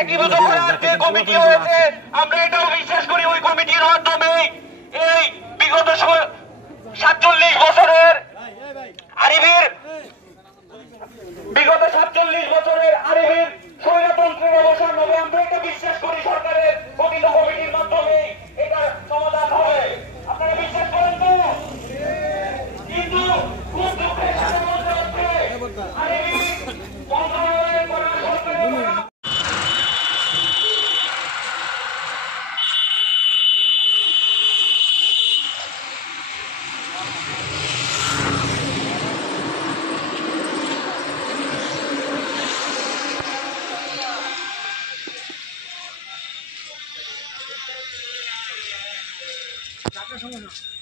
একীভূত করার যে কমিটি হয়েছে, আমরা এটাও বিশ্বাস করি ওই কমিটির মাধ্যমে এই বিগত 47 বছরের আরিফের স্বৈরতন্ত্রের অবসান হবে। আমরা এটা বিশ্বাস করি সরকারের গঠিত কমিটির মাধ্যমে এটার সমাধান হবে। আপনারা বিশ্বাস করেন তো? কিন্তু খুব দুঃখের সাথে বলতে হচ্ছে আরিফ মন্ত্রণালয়ের করা সরকারের সমস্যা